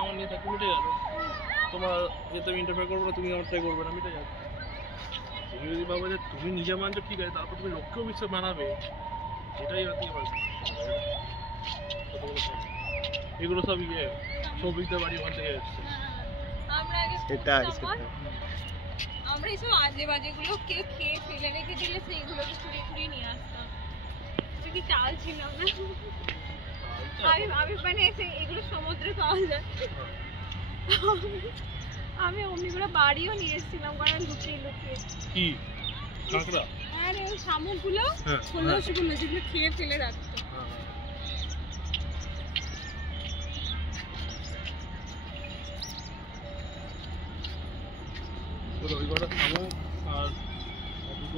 আমার নিয়ে থাকতে মিটে গেল, তোমার যেহেতু আমি ইন্টারফেয়ার করবো না, তুমি আমারটাই করবে না, মিটে যাবে। তুমি যদি ভাবো যে তুমি নিজে মানছো ঠিক আছে, তারপর তুমি লোককেও বিশ্বাস মানাবে, এটাই আর কি এগুলো সব ইয়ে সৌভিকদের বাড়ি ওখান থেকে এসছে। আমরা এইসব আজে বাজেগুলো কেউ খেয়ে ফেলে রেখে দিলে সেইগুলোকে চুরি চুরি নিয়ে আসতাম। কি চাল ছিল না, আমি মানে এগুলো সমুদ্রে পাওয়া যায়। আমি অমনিগুলো বাড়িও নিয়ে এসেছিলাম, কারণ লুকিয়ে লুকিয়ে। কি কাঁকড়া? হ্যাঁ রে, ওই শামুকগুলো, খোলসগুলো যেগুলো খেয়ে ফেলে রাখতো। ওই কটা শামুক আর